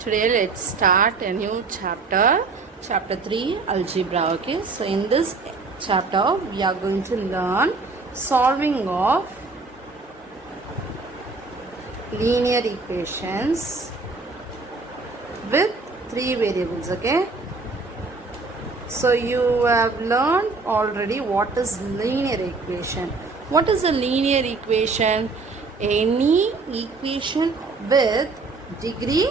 Today let's start a new chapter, chapter 3 algebra. Okay, so in this chapter we are going to learn solving of linear equations with three variables. Okay, so you have learned already what is linear equation. What is a linear equation? Any equation with degree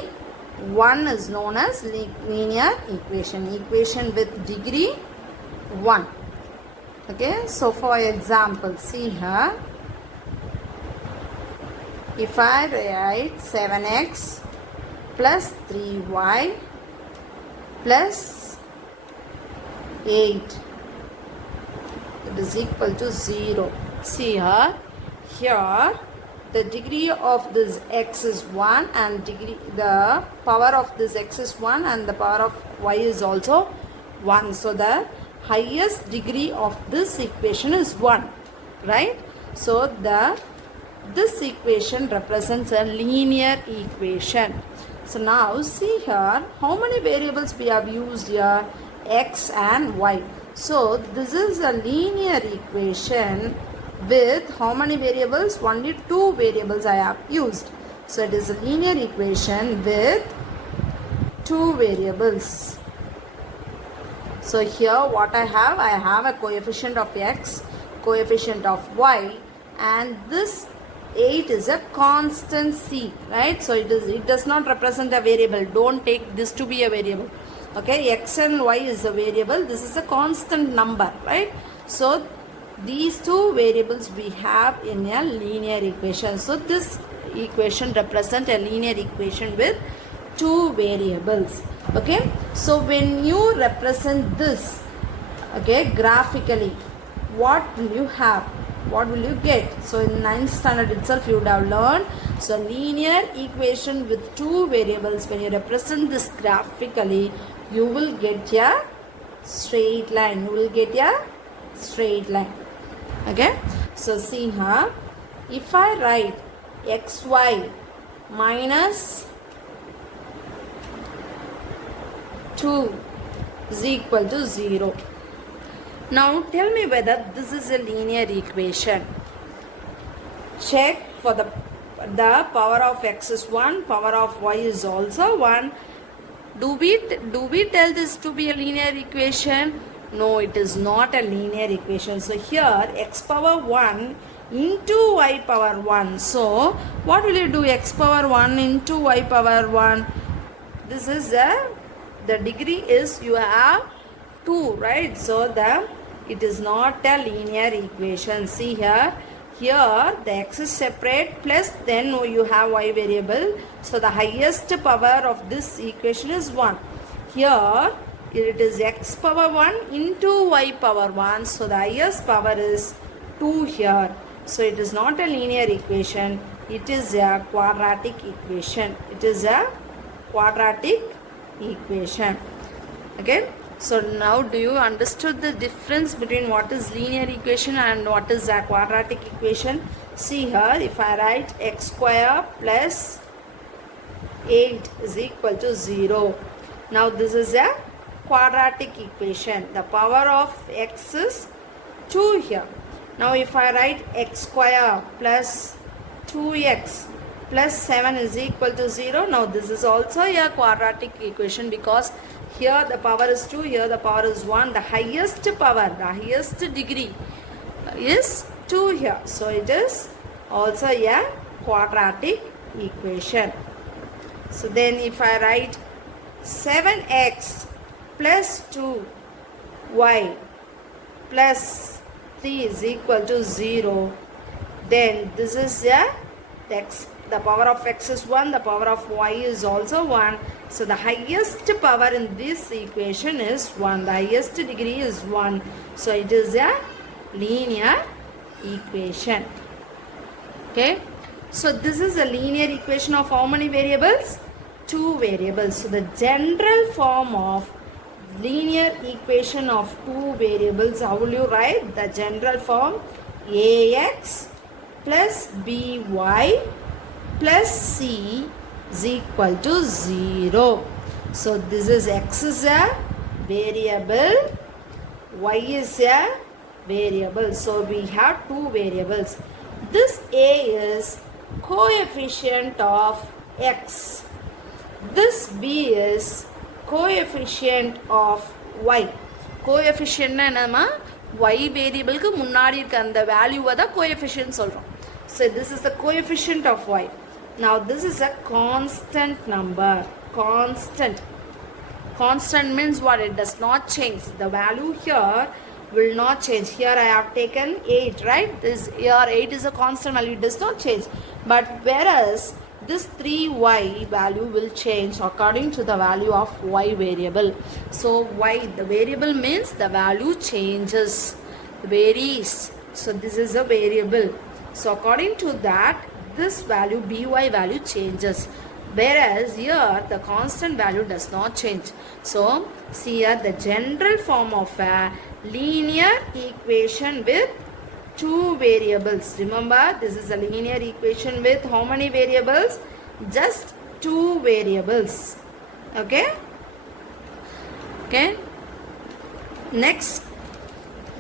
1 is known as linear equation. Equation with degree 1. Okay, so for example, see here. If I write 7x plus 3y plus 8, it is equal to 0. See here. Here the degree of this x is 1 and the power of this x is 1 and the power of y is also 1. So the highest degree of this equation is 1, right? So this equation represents a linear equation. So now see here, how many variables we have used here? X and y. So this is a linear equation with how many variables? Only 2 variables I have used. So it is a linear equation with 2 variables. So here what I have a coefficient of x, coefficient of y, and this 8 is a constant c, right? So it does not represent a variable. Don't take this to be a variable. Okay, x and y is a variable. This is a constant number, right? So these 2 variables we have in a linear equation. So this equation represents a linear equation with 2 variables. Okay, so when you represent this, okay, graphically, what will you have? What will you get? So in 9th standard itself you would have learned. So linear equation with 2 variables, when you represent this graphically, you will get a straight line. You will get a straight line. Okay, so see here, if I write xy minus 2 is equal to 0. Now tell me whether this is a linear equation. Check for the power of x is 1, power of y is also 1. Do we tell this to be a linear equation? No, it is not a linear equation. So here x power 1 into y power 1. So what will you do? X power 1 into y power 1. This is the degree is you have 2, right? So it is not a linear equation. See here. Here the x is separate plus then you have y variable. So the highest power of this equation is 1. Here it is x power 1 into y power 1. So the highest power is 2 here. So it is not a linear equation. It is a quadratic equation. It is a quadratic equation. Okay. So now do you understood the difference between what is linear equation and what is a quadratic equation? See here, if I write x square plus 8 is equal to 0. Now this is a quadratic equation. The power of x is 2 here. Now if I write x square plus 2x plus 7 is equal to 0. Now this is also a quadratic equation because here the power is 2, here the power is 1. The highest power, the highest degree is 2 here. So it is also a quadratic equation. So then if I write 7x plus 2y plus 3 is equal to 0, then this is the power of x is 1, the power of y is also 1. So the highest power in this equation is 1. The highest degree is 1. So it is a linear equation. Okay. So this is a linear equation of how many variables? 2 variables. So the general form of linear equation of 2 variables, how will you write? The general form ax plus by plus c is equal to 0. So this is x is a variable, y is a variable. So we have two variables. This a is coefficient of x. This b is coefficient of y. Coefficient என்னமா y variable க்கு முன்னாடி இருக்க அந்த வேல்யூவை தான் coefficient சொல்றோம். So this is the coefficient of y. Now this is a constant number. Constant means what? It does not change. The value here will not change. Here I have taken 8, right? This here 8 is a constant value. It does not change. But whereas this 3y value will change according to the value of y variable. So y, the variable means the value changes, varies. So this is a variable. So according to that, this value by value changes. Whereas here the constant value does not change. So see here the general form of a linear equation with two variables. Remember, this is a linear equation with how many variables? Just two variables. Okay. Next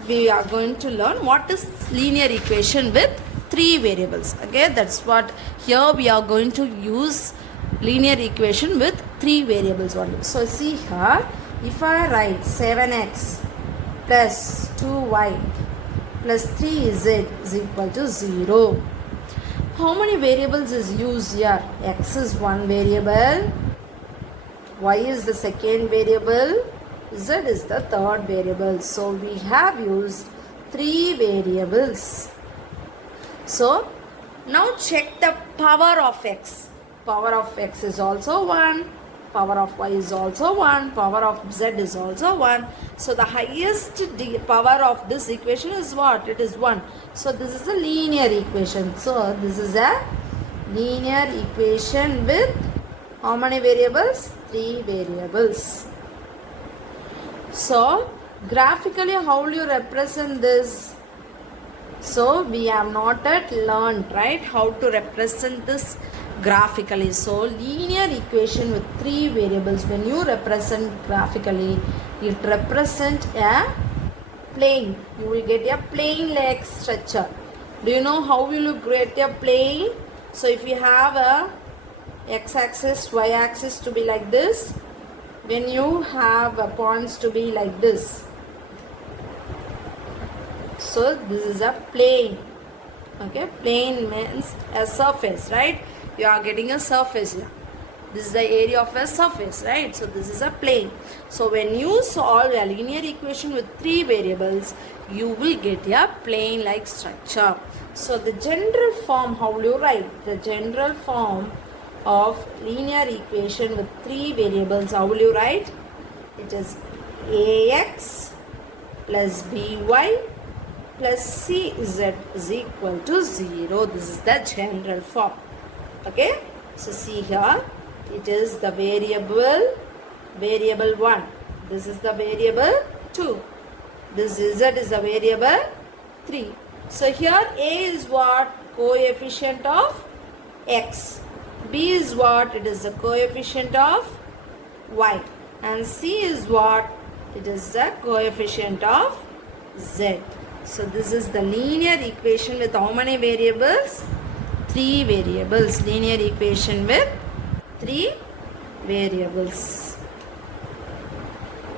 we are going to learn what is linear equation with three variables. Okay, that's what here we are going to use linear equation with three variables only. So see here, if I write 7x plus 2y plus 3z is equal to 0. How many variables is used here? X is one variable, y is the second variable, z is the third variable. So we have used three variables. So now check the power of x. Power of x is also 1. Power of y is also 1. Power of z is also 1. So the highest power of this equation is what? It is 1. So this is a linear equation. So this is a linear equation with how many variables? 3 variables. So graphically how will you represent this? So we have not yet learned, right, how to represent this graphically. So linear equation with three variables, when you represent graphically, it represent a plane. You will get a plane like structure. Do you know how will you get a plane? So if you have a x-axis, y-axis to be like this, when you have points to be like this, so this is a plane. Okay, plane means a surface, right? You are getting a surface here. This is the area of a surface, right? So this is a plane. So when you solve a linear equation with three variables, you will get a plane like structure. So the general form, how will you write? The general form of linear equation with three variables, how will you write? It is ax plus by plus cz is equal to 0. This is the general form. Okay, so see here, it is the variable 1. This is the variable 2. This z is the variable 3. So here a is what? Coefficient of x. B is what? It is the coefficient of y. And c is what? It is the coefficient of z. So this is the linear equation with how many variables? 3 variables. Linear equation with 3 variables.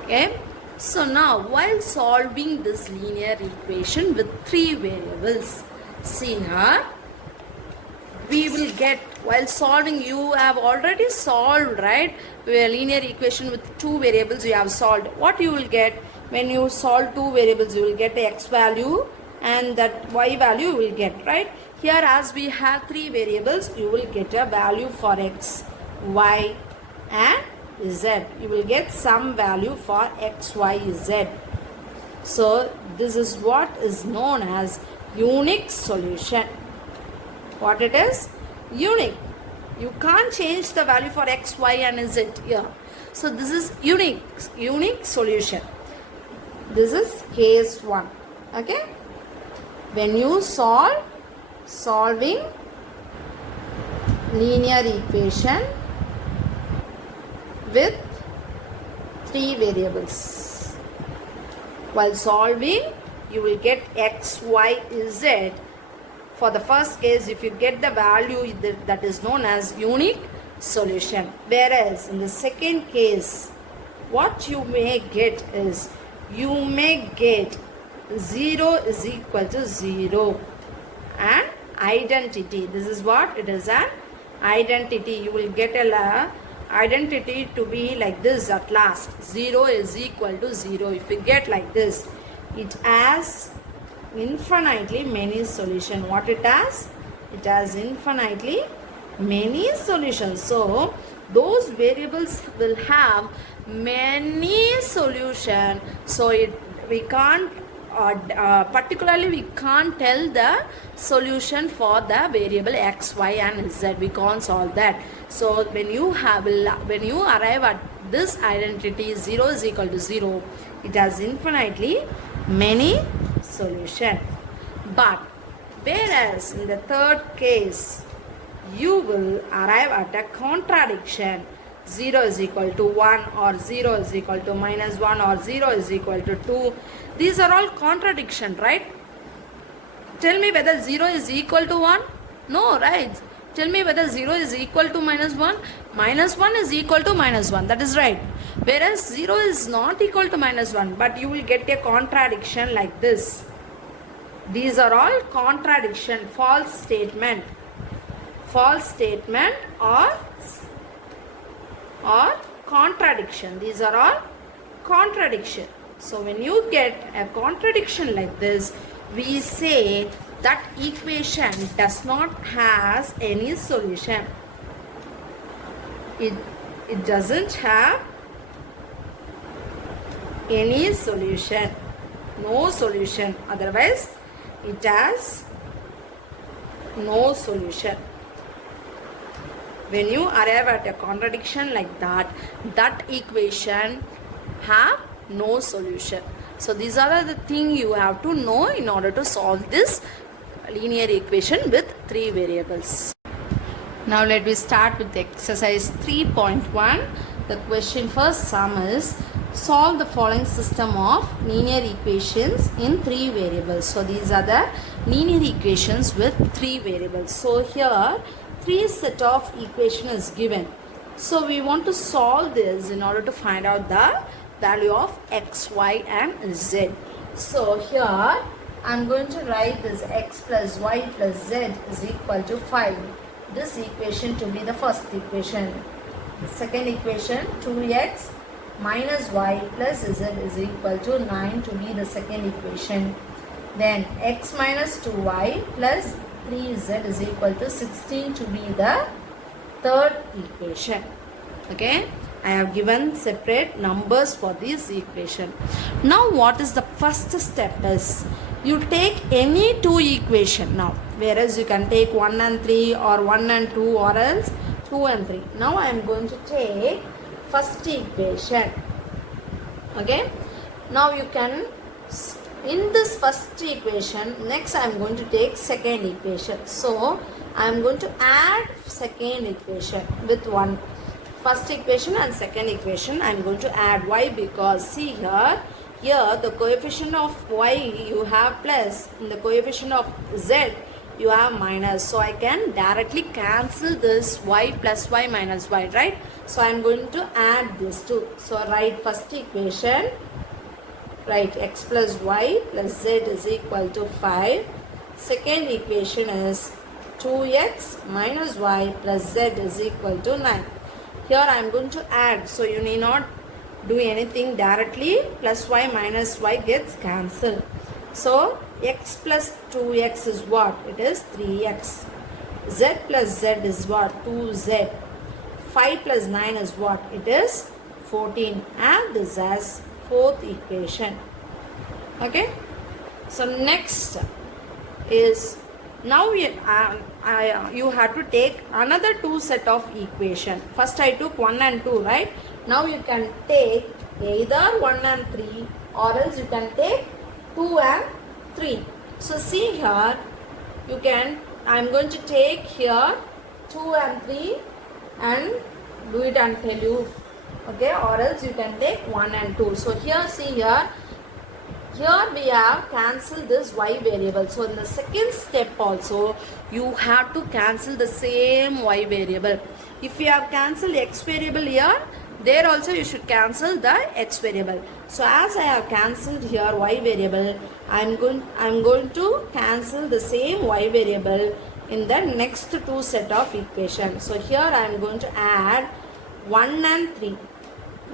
Okay. So now while solving this linear equation with 3 variables, see here, we will get, while solving, you have already solved, right? A linear equation with 2 variables you have solved. What you will get? When you solve 2 variables, you will get the x value and that y value you will get, right? Here as we have 3 variables, you will get a value for x, y and z. You will get some value for x, y, z. So this is what is known as unique solution. What it is? Unique. You can't change the value for x, y and z here. So this is unique solution. This is case 1. Okay. When you solving linear equation with 3 variables. While solving, you will get x, y, z. For the first case, if you get the value, that is known as unique solution. Whereas in the second case, what you may get is, you may get 0 is equal to 0 and identity. This is what it is, an identity. You will get a identity to be like this at last. 0 is equal to 0. If you get like this, it has infinitely many solutions. What it has? It has infinitely many solutions. So those variables will have many solutions. So we can't particularly we can't tell the solution for the variable x, y and z. We can't solve that. So when you arrive at this identity 0 is equal to 0, it has infinitely many solution. But whereas in the third case, you will arrive at a contradiction. 0 is equal to 1 or 0 is equal to minus 1 or 0 is equal to 2. These are all contradiction, right? Tell me whether 0 is equal to 1. No, right? Tell me whether 0 is equal to minus 1. Minus 1 is equal to minus 1. That is right. Whereas 0 is not equal to minus 1. But you will get a contradiction like this. These are all contradiction, false statement. False statement or contradiction. These are all contradiction. So when you get a contradiction like this, we say that equation does not has any solution. It doesn't have any solution. No solution. Otherwise, it has no solution. When you arrive at a contradiction like that, that equation have no solution. So these are the things you have to know in order to solve this linear equation with 3 variables. Now let me start with exercise 3.1. The question first sum is, solve the following system of linear equations in 3 variables. So these are the linear equations with 3 variables. So here 3 set of equation is given. So we want to solve this in order to find out the value of x, y and z. So here I am going to write this x plus y plus z is equal to 5. This equation to be the first equation. The second equation, 2x minus y plus z is equal to 9 to be the second equation. Then x minus 2y plus 3z is equal to 16 to be the third equation. Okay, I have given separate numbers for this equation. Now what is the first step is, you take any 2 equation now, whereas you can take 1 and 3 or 1 and 2 or else 2 and 3. Now I am going to take first equation. Okay, now you can, in this first equation, next I am going to take second equation. So I am going to add second equation with 1. First equation and second equation I am going to add. Why? Because see here the coefficient of y you have plus, in the coefficient of z you have minus. So I can directly cancel this y plus y minus y, right? So I am going to add this too. So write first equation, write x plus y plus z is equal to 5. Second equation is 2x minus y plus z is equal to 9. Here I am going to add, so you need not do anything directly. Plus y minus y gets cancelled. So x plus 2x is what? It is 3x. Z plus z is what? 2z. 5 plus 9 is what? It is 14. And this as fourth equation. Okay. So next is, now you have to take another 2 set of equation. First I took 1 and 2, right? Now you can take either 1 and 3 or else you can take 2 and 3. So see here, you can, I am going to take here 2 and 3 and do it and tell you Okay, or else you can take 1 and 2. So here, see here we have cancelled this y variable. So in the second step also you have to cancel the same y variable. If you have cancelled x variable here, there also you should cancel the x variable. So as I have cancelled here y variable, I am going to cancel the same y variable in the next two set of equations. So here I am going to add 1 and 3.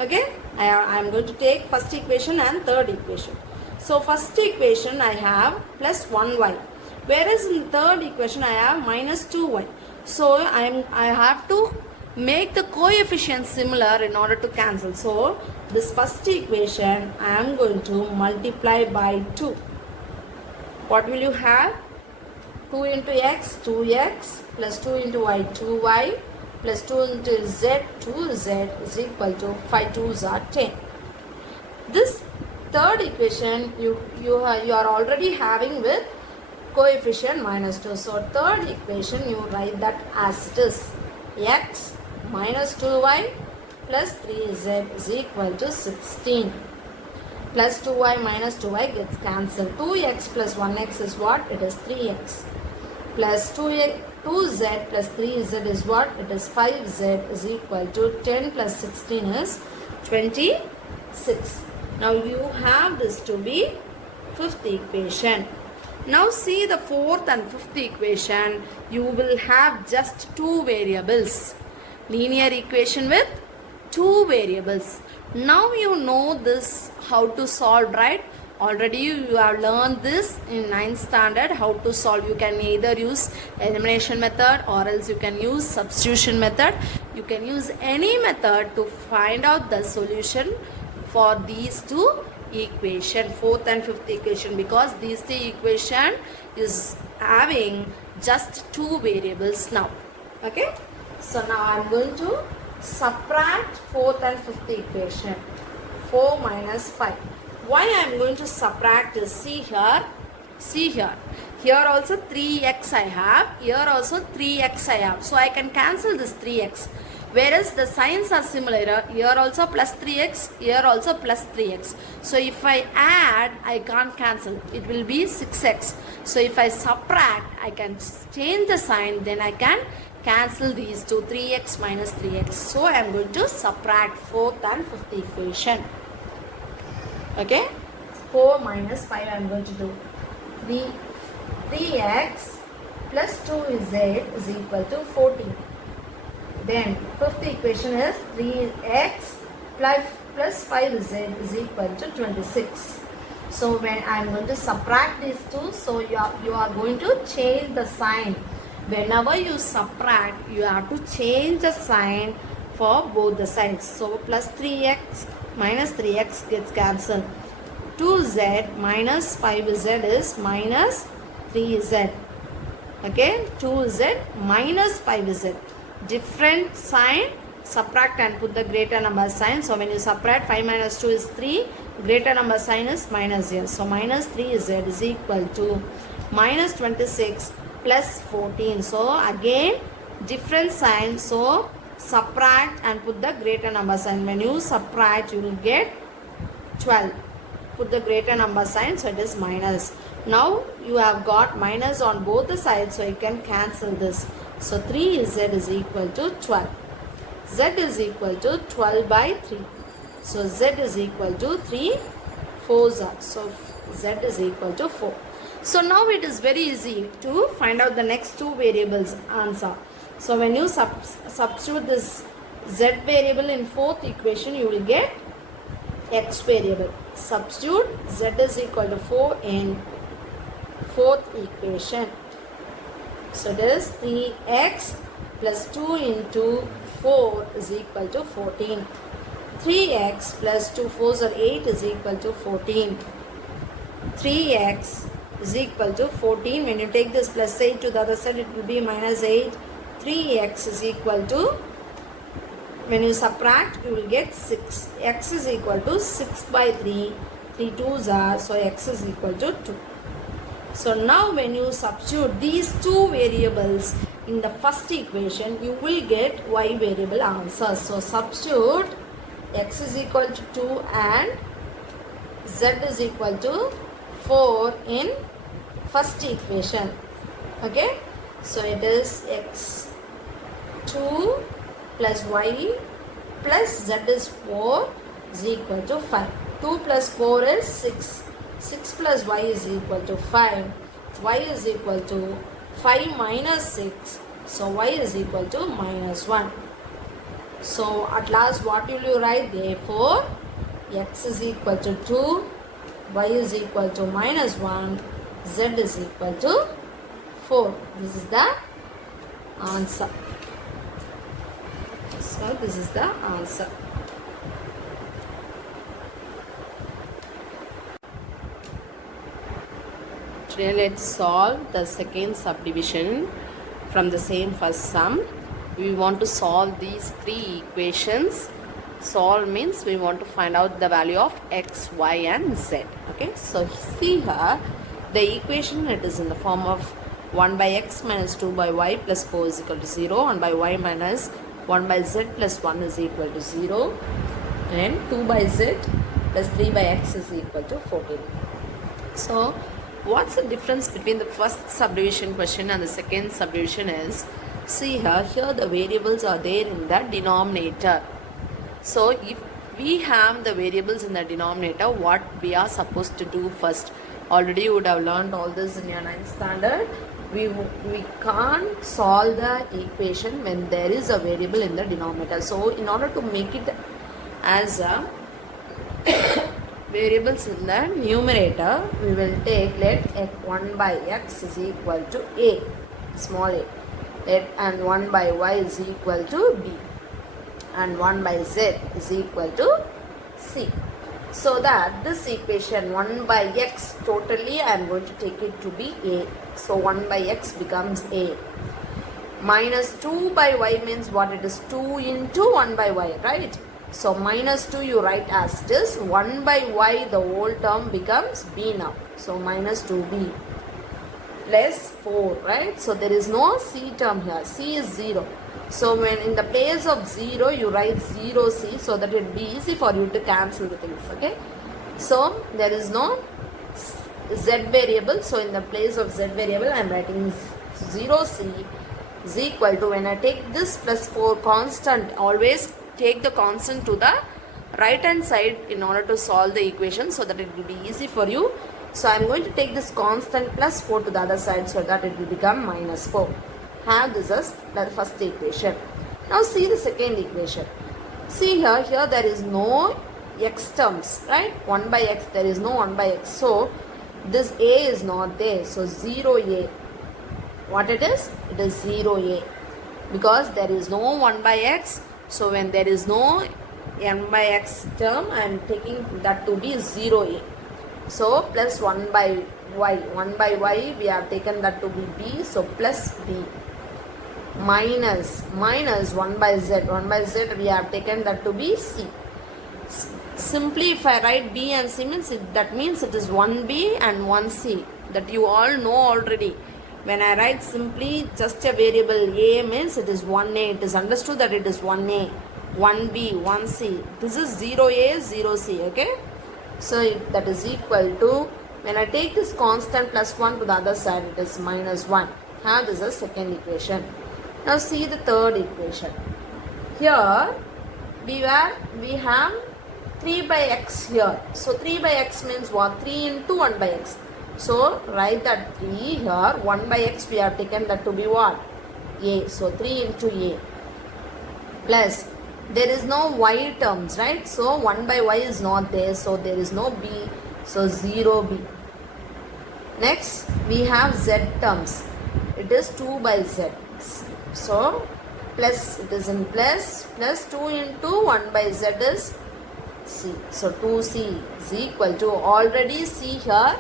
Okay, I am going to take first equation and third equation. So first equation I have plus 1y, whereas in third equation I have minus 2y. So I have to make the coefficients similar in order to cancel. So this first equation I am going to multiply by 2. What will you have? 2 into x, 2x, plus 2 into y, 2y, plus 2 into z, 2z is equal to 5 2s are 10. This third equation you are already having with coefficient minus 2. So third equation you write that as it is. X minus 2y plus 3z is equal to 16. Plus 2y minus 2y gets cancelled. 2x plus 1x is what? It is 3x. Plus 2z plus 3z is what? It is 5z is equal to 10 plus 16 is 26. Now you have this to be fifth equation. Now see the fourth and fifth equation. You will have just two variables. Linear equation with two variables. Now you know this how to solve, right? Already you have learned this in 9th standard how to solve. You can either use elimination method or else you can use substitution method. You can use any method to find out the solution for these two equation, fourth and fifth equation, because these three equation is having just two variables now. Okay, so now I am going to subtract fourth and fifth equation. 4 minus 5. Why I am going to subtract is, see here here also 3x I have, here also 3x I have, so I can cancel this 3x. Whereas the signs are similar, here also plus 3x, here also plus 3x. So if I add, I can't cancel, it will be 6x. So if I subtract, I can change the sign, then I can cancel these two, 3x minus 3x. So I am going to subtract fourth and fifth equation. Okay, 4 minus 5 I am going to do. 3x plus 2z is equal to 14. Then fifth equation is 3x plus 5z is equal to 26. So when I am going to subtract these two, so you are going to change the sign. Whenever you subtract, you have to change the sign for both the sides. So plus 3x minus 3x gets cancelled. 2z minus 5z is minus 3z. Okay, 2z minus 5z. Different sign, subtract and put the greater number sign. So when you subtract, 5 minus 2 is 3, greater number sign is minus here. So minus 3z is equal to minus 26 plus 14. So again different sign, so subtract and put the greater number sign. When you subtract, you will get 12. Put the greater number sign, so it is minus. Now you have got minus on both the sides, so you can cancel this. So 3z is equal to 12. Z is equal to 12 by 3. So z is equal to 3 4s are. So z is equal to 4. So now it is very easy to find out the next two variables answer. So when you substitute this z variable in fourth equation, you will get x variable. Substitute z is equal to 4 in fourth equation. So it is 3x plus 2 into 4 is equal to 14. 3x plus 2 4s are 8 is equal to 14. 3x is equal to 14. When you take this plus 8 to the other side, it will be minus 8. 3x is equal to, when you subtract, you will get 6. X is equal to 6 by 3. 3 2s are, so x is equal to 2. So now when you substitute these two variables in the first equation, you will get y variable answers. So substitute x is equal to 2 and z is equal to 4 in first equation. Okay, so it is x2 plus y plus z is 4 is equal to 5. 2 plus 4 is 6. 6 plus y is equal to 5. Y is equal to 5 minus 6. So y is equal to minus 1. So at last what will you write? Therefore x is equal to 2, y is equal to minus 1, z is equal to 4. This is the answer. So this is the answer. Today let's solve the second subdivision from the same first sum. We want to solve these three equations. Solve means we want to find out the value of x, y and z. Okay, so see here the equation, it is in the form of 1 by x minus 2 by y plus 4 is equal to 0, 1 by y minus 1 by z plus 1 is equal to 0, and 2 by z plus 3 by x is equal to 14. So what's the difference between the first subdivision question and the second subdivision is, see here the variables are there in the denominator. So if we have the variables in the denominator, what we are supposed to do first? Already you would have learned all this in your 9th standard. We can't solve the equation when there is a variable in the denominator. So in order to make it as a variables in the numerator, we will take, let 1 by x is equal to a, small a, and 1 by y is equal to b, and 1 by z is equal to c. So that this equation 1 by x totally I am going to take it to be a. So 1 by x becomes a. Minus 2 by y means what? It is 2 into 1 by y, right? So minus 2 you write as it is. 1 by y, the whole term becomes b now. So minus 2b plus 4, right? So there is no c term here. C is 0. So when in the place of 0 you write 0c, so that it will be easy for you to cancel the things. Okay, so there is no z variable. So in the place of z variable I am writing 0c is equal to, when I take this plus 4 constant, always take the constant to the right hand side in order to solve the equation, so that it will be easy for you. So I am going to take this constant plus 4 to the other side, so that it will become minus 4. Have this as the first equation. Now see the second equation. See here there is no x terms, right? 1 by x, there is no 1 by x. So this a is not there. So 0a. What it is? It is 0a. Because there is no 1 by x. So when there is no n by x term, I am taking that to be 0a. So plus 1 by y. 1 by y we have taken that to be b. So plus b. Minus 1 by z. 1 by z we have taken that to be c. Simply if I write b and c means that means it is 1b and 1c. That you all know already. When I write simply just a variable a means it is 1a. It is understood that it is 1a, 1b, 1c. This is 0a, 0c. Okay. So that is equal to, when I take this constant plus 1 to the other side, it is minus 1. Have this as second equation. Now see the third equation. Here we have 3 by x here. So 3 by x means what? 3 into 1 by x. So write that 3 here. 1 by x we have taken that to be what? A. So 3 into a. Plus there is no y terms, right? So 1 by y is not there. So there is no b. So 0b. Next we have z terms. It is 2 by z. So plus, it is in plus 2 into 1 by z is c. So 2c is equal to, already see here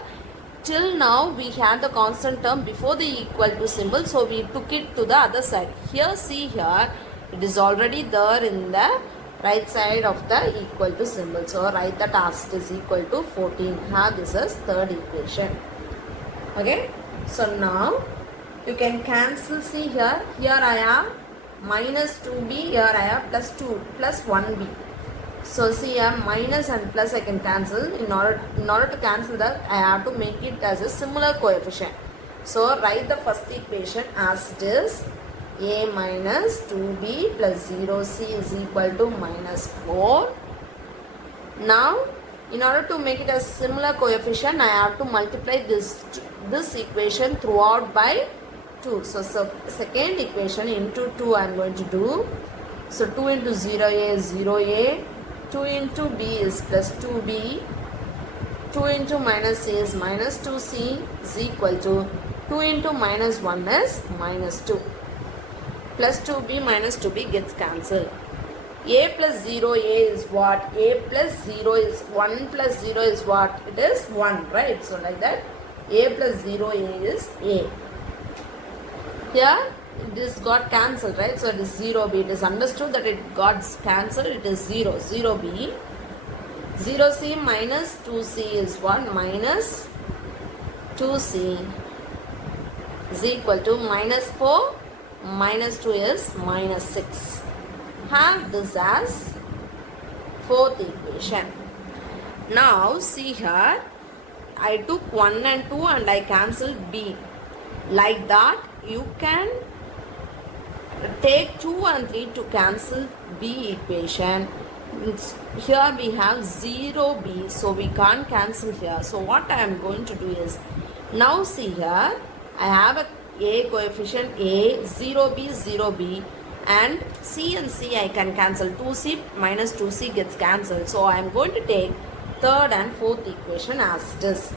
till now we had the constant term before the equal to symbol, so we took it to the other side. Here see here it is already there in the right side of the equal to symbol. So write that as it is equal to 14. Have this as third equation. Okay. So now you can cancel. See here I have minus 2b, here I have plus 2 plus 1b. So see here, minus and plus I can cancel. In order to cancel that, I have to make it as a similar coefficient. So write the first equation as it is. A minus 2b plus 0c is equal to minus 4. Now, in order to make it a similar coefficient, I have to multiply this equation throughout by 2. So second equation into 2 I am going to do. So 2 into 0a is 0a. 2 into b is plus 2b. 2 into minus c is minus 2c is equal to 2 into minus 1 is minus 2. Plus 2b minus 2b gets cancelled. A plus 0a is what? A plus 0 is 1 plus 0 is what? It is 1, right? So like that, a plus 0a is a. Here, this got cancelled, right? So it is 0b. It is understood that it got cancelled. It is 0. 0b. 0c minus 2c is what? Minus 2c is equal to minus 4. Minus 2 is minus 6. Have this as fourth equation. Now see here, I took 1 and 2 and I cancelled b. Like that, you can take 2 and 3 to cancel b equation. Here we have 0b, so we can't cancel here. So what I am going to do is, now see here, I have a coefficient a, 0b, 0b, and c and c I can cancel. 2c minus 2c gets cancelled. So I am going to take third and fourth equation as it is.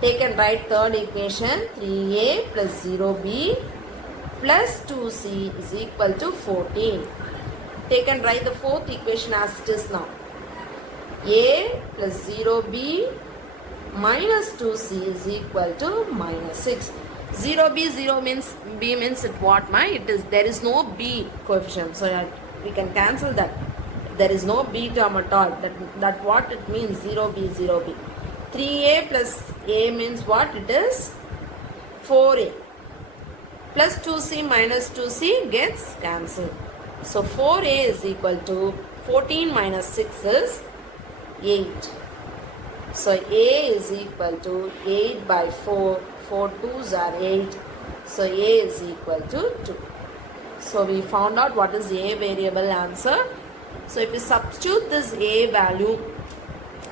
Take and write third equation, 3a plus 0b plus 2c is equal to 14. Take and write the fourth equation as it is now. A plus 0b minus 2c is equal to minus 6. 0b, 0 means b means it what, it is, there is no b coefficient. So we can cancel that. There is no b term at all. That what it means, 0b, 0b. 3a plus a means what? It is 4a. Plus 2c minus 2c gets cancelled. So 4a is equal to 14 minus 6 is 8. So a is equal to 8 by 4. 4 2s are 8. So a is equal to 2. So we found out what is a variable answer. So if we substitute this a value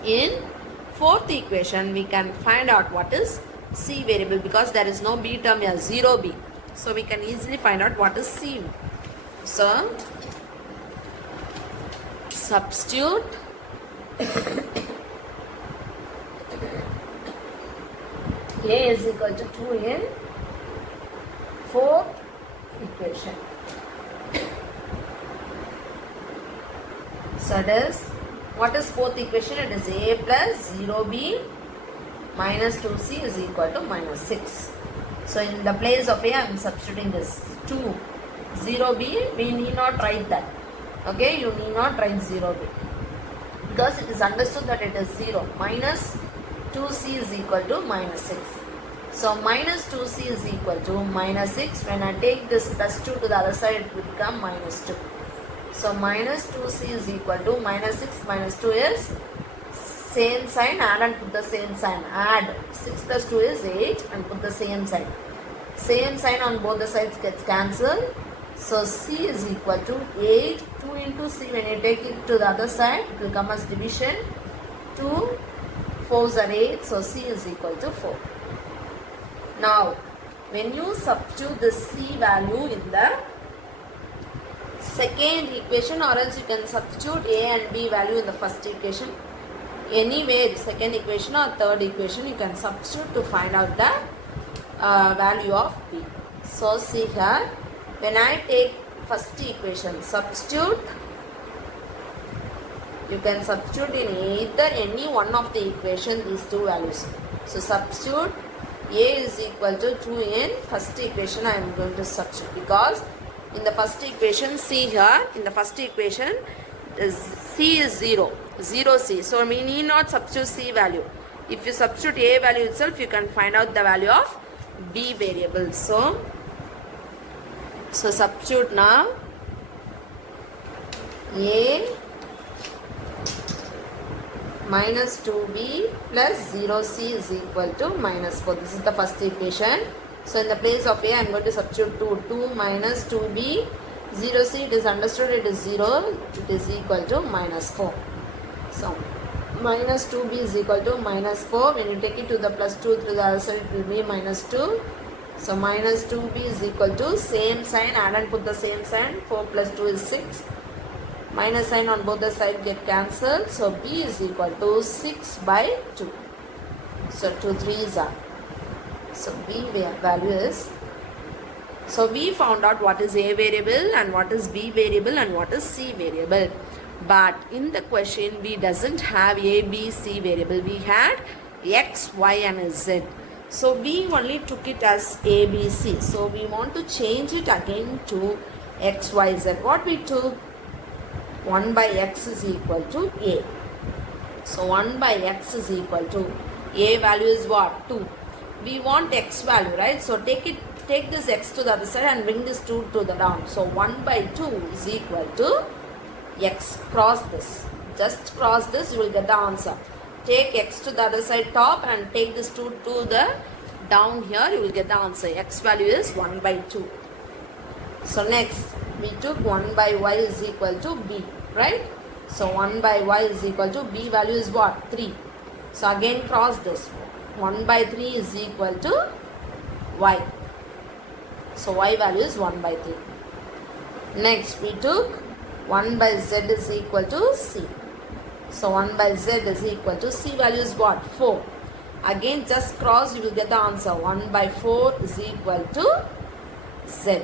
in fourth equation, we can find out what is c variable, because there is no b term here, 0b. So we can easily find out what is c. So substitute a is equal to 2 in fourth equation. So it is, what is fourth equation? It is a plus 0b minus 2c is equal to minus 6. So in the place of a, I am substituting this 2. 0b, we need not write that. Okay, you need not write 0b, because it is understood that it is 0. Minus 2c is equal to minus 6. So minus 2c is equal to minus 6. When I take this plus 2 to the other side, it will become minus 2. So minus 2c is equal to minus 6 minus 2 is same sign, add and put the same sign. Add 6 plus 2 is 8 and put the same sign. Same sign on both the sides gets cancelled. So c is equal to 8. 2 into c, when you take it to the other side, it will come as division. 2 4s are 8. So c is equal to 4. Now, when you substitute the c value in the second equation, or else you can substitute a and b value in the first equation. Anyway, second equation or third equation, you can substitute to find out the value of b. So see here, when I take first equation, substitute, you can substitute in either any one of the equation these two values. So substitute a is equal to 2 in first equation. I am going to substitute, because in the first equation, see here, in the first equation c is 0, 0c. So we need not substitute c value. If you substitute a value itself, you can find out the value of b variable. So substitute now a minus 2b plus 0c is equal to minus 4. This is the first equation. So in the place of a, I am going to substitute 2. 2 minus 2b, 0c, it is understood, it is 0, it is equal to minus 4. So minus 2b is equal to minus 4. When you take it to the plus 2 through the other side, it will be minus 2. So minus 2b is equal to same sign, add and put the same sign. 4 plus 2 is 6. Minus sign on both the sides get cancelled. So b is equal to 6 by 2. So 2 3s are. So b value is. So we found out what is a variable and what is b variable and what is c variable. But in the question we doesn't have a, b, c variable. We had x, y and z. So we only took it as a, b, c. So we want to change it again to x, y, z. What we took? 1 by x is equal to a. So 1 by x is equal to a value is what? 2. We want x value, right? So take this x to the other side and bring this 2 to the down. So 1 by 2 is equal to x. Cross this. Just cross this, you will get the answer. Take x to the other side top and take this 2 to the down here, you will get the answer. X value is 1 by 2. So next, we took 1 by y is equal to b, right? So 1 by y is equal to b value is what? 3. So again cross this. 1 by 3 is equal to y. So y value is 1 by 3. Next we took 1 by z is equal to c. So 1 by z is equal to c value is what? 4. Again just cross, you will get the answer. 1 by 4 is equal to z.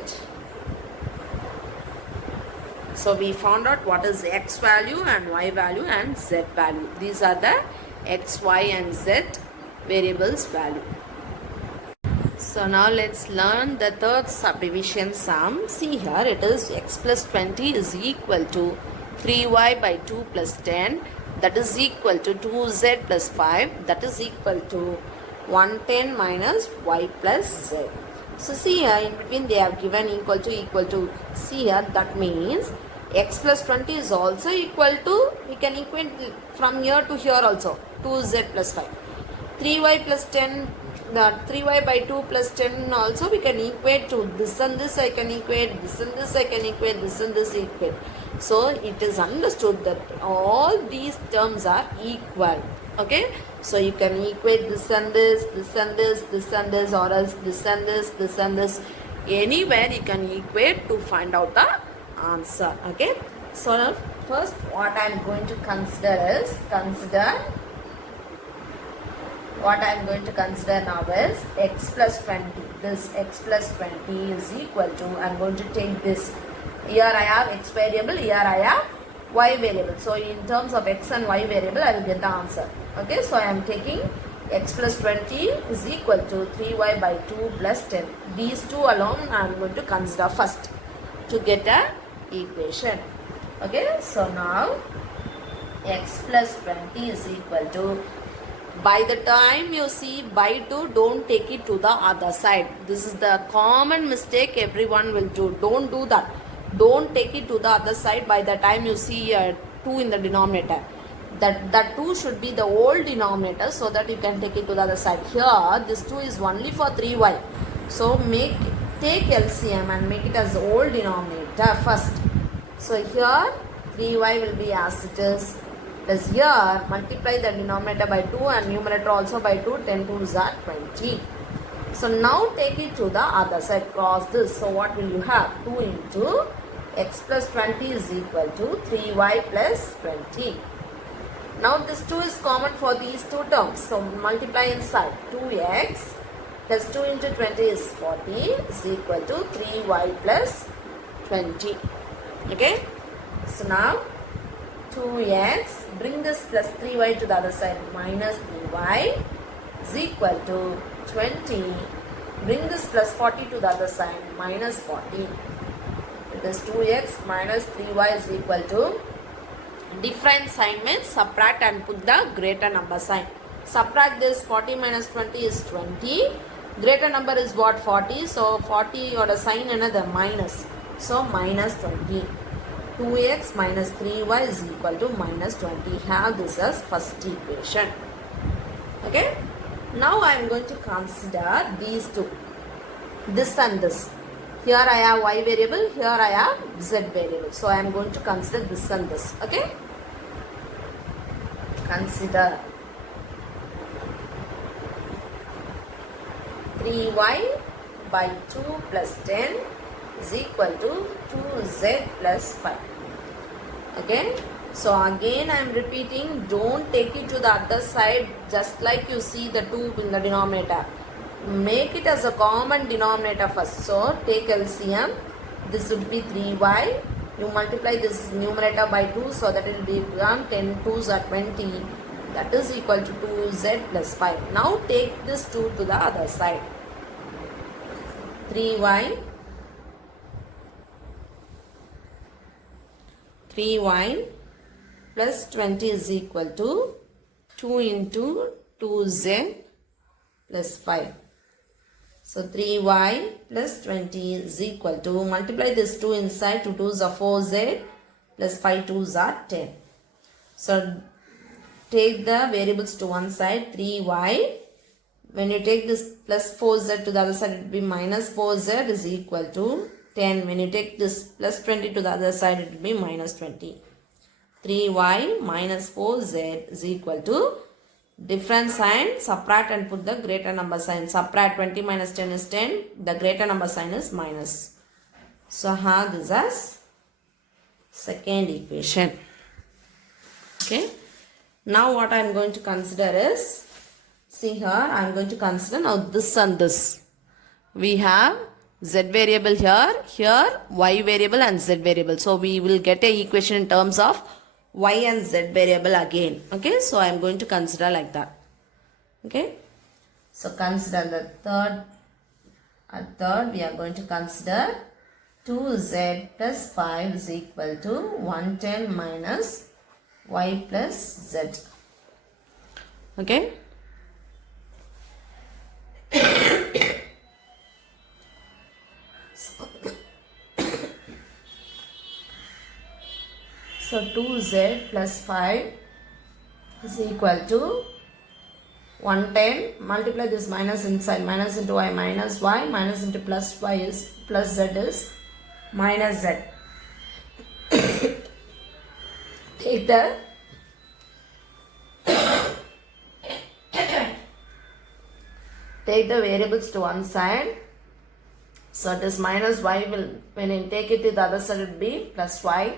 So we found out what is x value and y value and z value. These are the x, y and z variables value. So now let's learn the third subdivision sum. See here, it is x plus 20 is equal to 3y by 2 plus 10. That is equal to 2z plus 5. That is equal to 110 minus y plus z. So see here, in between they have given equal to. See here, that means x plus 20 is also equal to, we can equate from here to here also, 2z plus 5. 3y plus 10, the 3y by 2 plus 10 also we can equate to this and this I can equate, this and this I can equate, this and this equate. So it is understood that all these terms are equal. Okay, so you can equate this and this, this and this, this and this, or else this and this, this and this. Anywhere you can equate to find out the answer. Okay, so now first what I am going to consider is now is x plus 20. This x plus 20 is equal to, I am going to take this. Here I have x variable, here I have y variable. So in terms of x and y variable, I will get the answer. Okay, so I am taking x plus 20 is equal to 3y by 2 plus 10. These two alone I am going to consider first to get a equation. Okay, so now x plus 20 is equal to, by the time you see by 2, don't take it to the other side. This is the common mistake everyone will do. Don't do that. Don't take it to the other side by the time you see 2 in the denominator. That 2 should be the old denominator so that you can take it to the other side. Here this 2 is only for 3y. So take LCM and make it as the old denominator first. So here 3y will be as it is. Plus here multiply the denominator by 2 and numerator also by 2. 10 2s are 20. So now take it to the other side. Cross this. So what will you have? 2 into x plus 20 is equal to 3y plus 20. Now this 2 is common for these two terms. So multiply inside. 2x plus 2 into 20 is 40 is equal to 3y plus 20. Okay. So now 2x, bring this plus 3y to the other side, minus 3y is equal to 20. Bring this plus 40 to the other side, minus 40. It is 2x minus 3y is equal to, different sign means subtract and put the greater number sign. Subtract this, 40 minus 20 is 20. Greater number is what? 40. So 40 or a sign another minus. So minus 20. 2x minus 3y is equal to minus 20. Have this as first equation. Okay. Now I am going to consider these two. This and this. Here I have y variable, here I have z variable. So I am going to consider this and this. Okay. Consider 3y by 2 plus 10 is equal to 2z plus 5. Okay. So again I am repeating, don't take it to the other side just like you see the 2 in the denominator. Make it as a common denominator first. So take LCM. This would be 3y. You multiply this numerator by 2 so that it will become 10 2s are 20. That is equal to 2z plus 5. Now take this 2 to the other side. 3y plus 20 is equal to 2 into 2z plus 5. So 3y plus 20 is equal to, multiply this 2 inside, 2 2s are 4z plus 5 2s are 10. So take the variables to one side, 3y. When you take this plus 4z to the other side, it will be minus 4z is equal to 10. When you take this plus 20 to the other side, it will be minus 20. 3y minus 4z is equal to, different sign, subtract and put the greater number sign. Subtract 20 minus 10 is 10. The greater number sign is minus. So have this as second equation. Okay. Now what I am going to consider is, see here I am going to consider now this and this. We have z variable here y variable and z variable. So we will get a equation in terms of y and z variable again. Okay, so I am going to consider like that. Okay, so consider the third we are going to consider 2z plus 5 is equal to 110 minus y plus z. Okay. So 2z plus 5 is equal to 110. Multiply this minus inside. Minus into y minus y. Minus into plus y is plus z is minus z. Take the variables to one side. So this minus y will, when you take it to the other side, it will be plus y.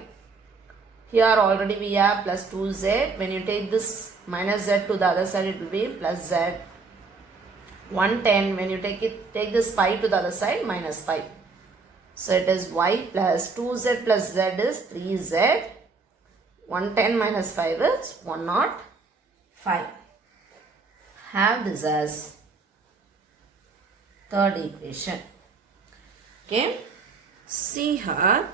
Here already we have plus 2z. When you take this minus z to the other side, it will be plus z. 110. When you take this 5 to the other side, minus 5. So it is y plus 2z plus z is 3z. 110 minus 5 is 105. Have this as third equation. Okay. See here,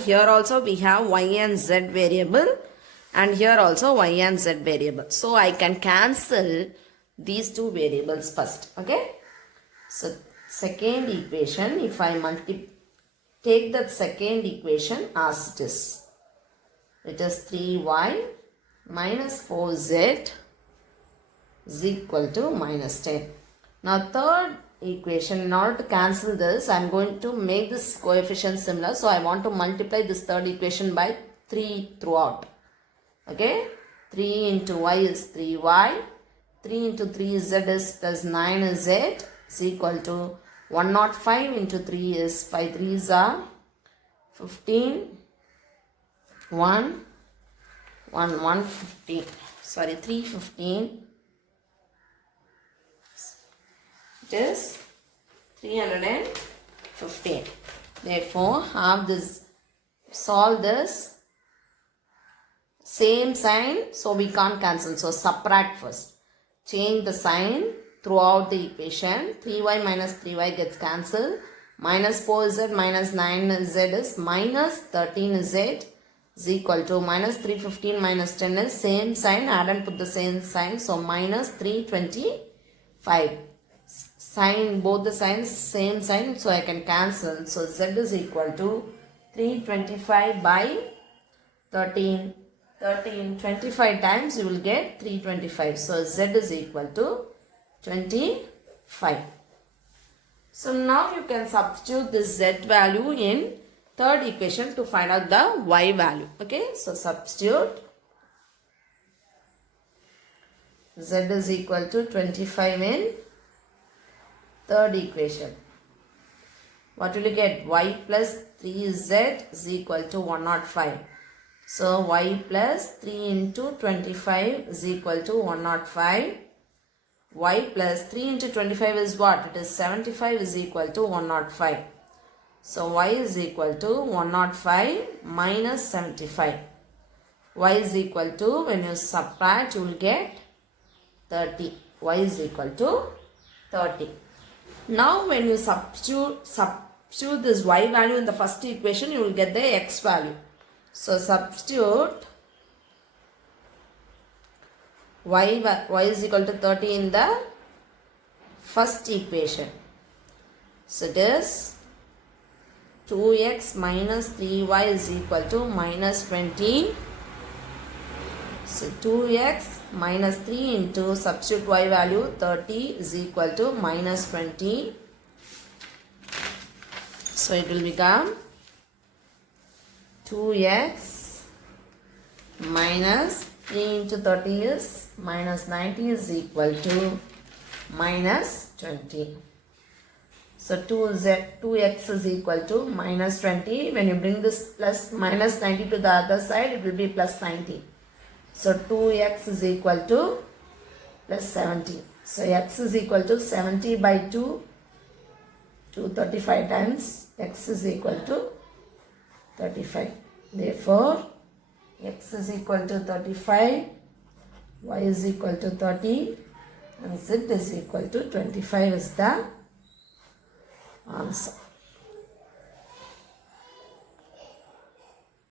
here also we have y and z variable and here also y and z variable. So I can cancel these two variables first. Okay. So second equation, if I take that second equation as it is 3y minus 4z is equal to minus 10. Now third equation, in order to cancel this, I am going to make this coefficient similar. So I want to multiply this third equation by 3 throughout. Okay. 3 into y is 3y. 3 into 3z is plus 9z is equal to 105 into 3 is 5 3s are 15. 115. Sorry, 315. It is 315. Therefore, have this, solve this, same sign, so we can't cancel. So subtract first. Change the sign throughout the equation. 3y minus 3y gets cancelled. Minus 4z minus 9z is minus 13z is equal to minus 315 minus 10 is same sign. Add and put the same sign. So minus 325. sign, both the signs same sign, so I can cancel. So z is equal to 325 by 13. 25 times you will get 325. So z is equal to 25. So now you can substitute this z value in third equation to find out the y value. Okay, so substitute z is equal to 25 in third equation. What will you get? Y plus 3z is equal to 105. So y plus 3 into 25 is equal to 105. Y plus 3 into 25 is what? It is 75 is equal to 105. So y is equal to 105 minus 75. Y is equal to, when you subtract, you will get 30. Y is equal to 30. Now when you substitute this y value in the first equation, you will get the x value. So substitute y is equal to 30 in the first equation. So it is 2x minus 3y is equal to minus 20. So 2x minus 3 into substitute y value 30 is equal to minus 20. So it will become 2x minus 3 into 30 is minus 90 is equal to minus 20. So 2x is equal to minus 20. When you bring this plus minus 90 to the other side, it will be plus 90. So 2x is equal to plus 70. So x is equal to 70 by 2. 235 times x is equal to 35. Therefore, x is equal to 35, y is equal to 30, and z is equal to 25 is the answer.